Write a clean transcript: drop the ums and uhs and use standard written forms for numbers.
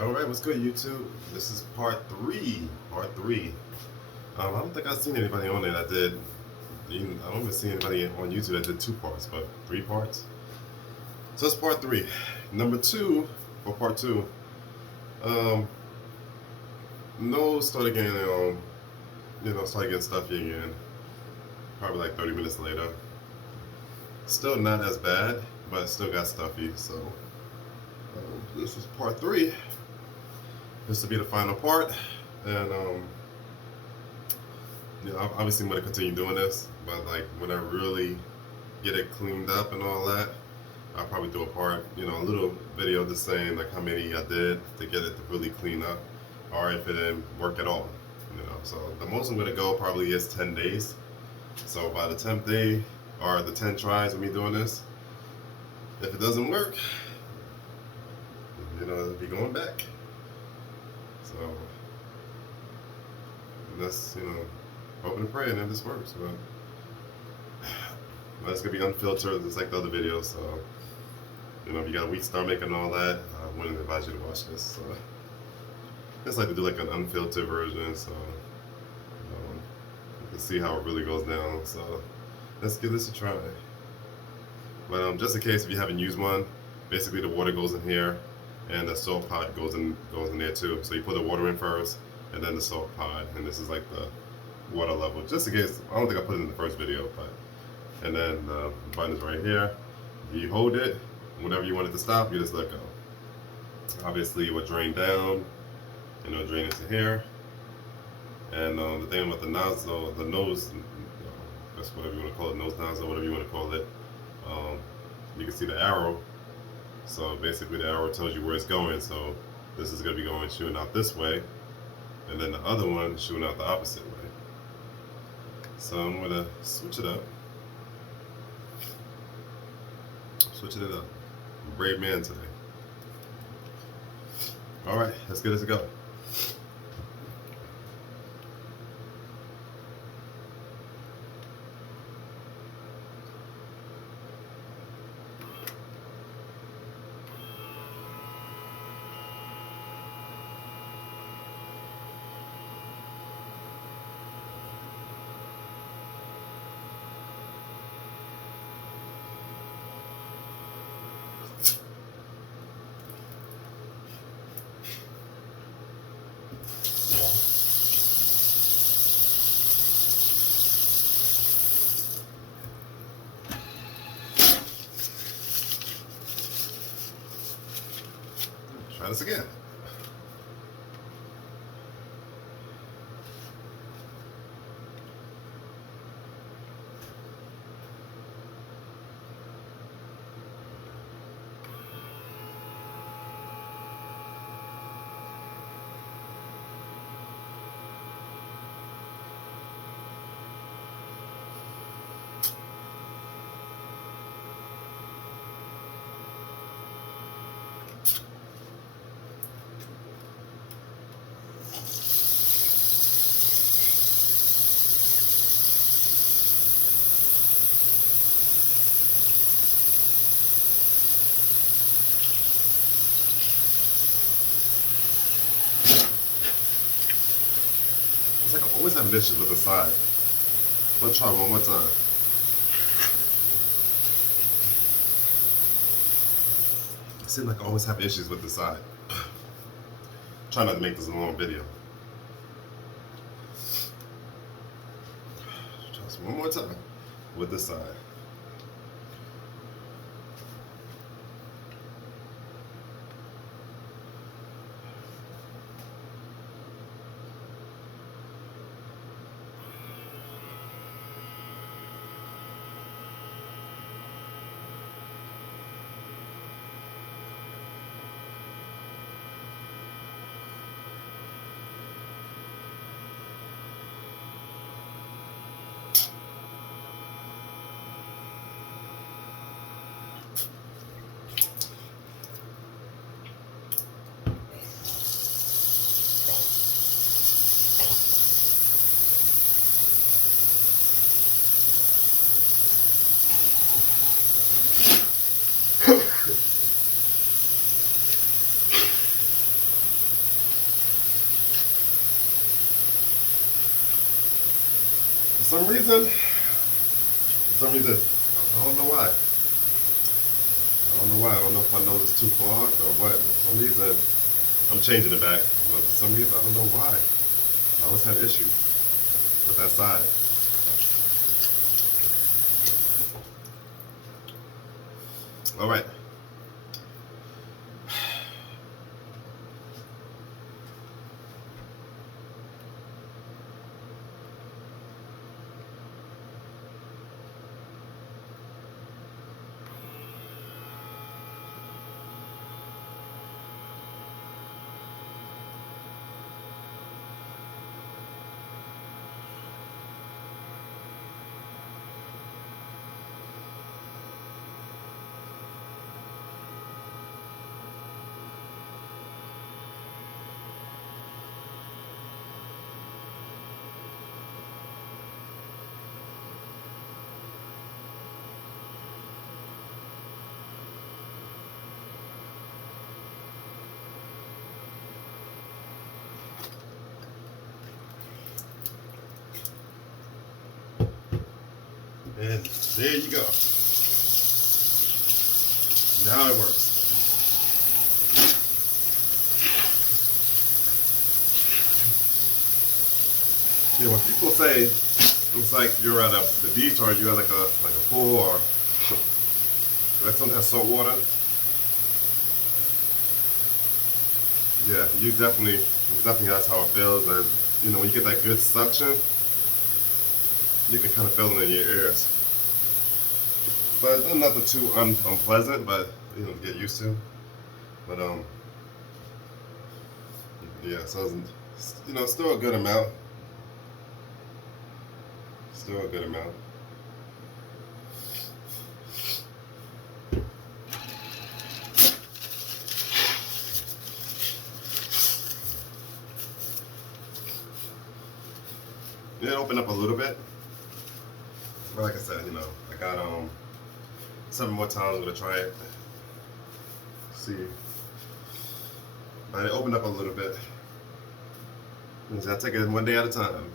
All right, what's good, YouTube? This is part three. Part three. I don't think I've seen anybody on there that did. I don't even see anybody on YouTube that did 2 parts, but 3 parts. So it's part three. Number two for part two. Um, Nose started getting started getting stuffy again. Probably like 30 minutes later. Still not as bad, but still got stuffy. So this is part three. This will be the final part, and obviously I'm gonna continue doing this, but like when I really get it cleaned up and all that, I'll probably do a little video just saying like how many I did to get it to really clean up, or if it didn't work at all. So the most I'm gonna go probably is 10 days. So by the 10th day or the 10 tries of me doing this, if it doesn't work, it'll be going back. So let's hope and pray and this works. But it's gonna be unfiltered, just like the other videos. So if you got a weak stomach and all that, I wouldn't advise you to watch this. So I just like to do like an unfiltered version, so you can see how it really goes down. So let's give this a try. But just in case if you haven't used one, basically the water goes in here, and the salt pod goes in there too. So you put the water in first, and then the salt pod, and this is like the water level. Just in case, I don't think I put it in the first video, but and then the button is right here. You hold it, whenever you want it to stop, you just let go. Obviously, it will drain down, drain into here. And the thing about the nozzle, the nose, that's whatever you want to call it, nose nozzle, whatever you want to call it. You can see the arrow. So basically the arrow tells you where it's going. So this is going to be going shooting out this way, and then the other one shooting out the opposite way. So I'm going to switch it up. Switching it up. I'm a brave man today. Alright, let's get this to go. Try this again. It's like I always have issues with the side. Let's try one more time. It seems like I always have issues with the side. Try not to make this a long video. Just one more time with the side. I don't know why. I don't know why. I don't know if my nose is too clogged or what. But for some reason, I'm changing it back. But for some reason, I don't know why. I always had issues with that side. All right. And there you go. Now it works. Yeah, when people say it's like you're at the beach or you're at like a pool or something has salt water, yeah, definitely that's how it feels. And you know, when you get that good suction, you can kind of feel it in your ears. But it's nothing too unpleasant, but you know, get used to. But yeah, so you know, still a good amount. Still a good amount. It opened up a little bit, but like I said, you know, I got 7 more times. I'm gonna try it. See, but it opened up a little bit. I take it one day at a time.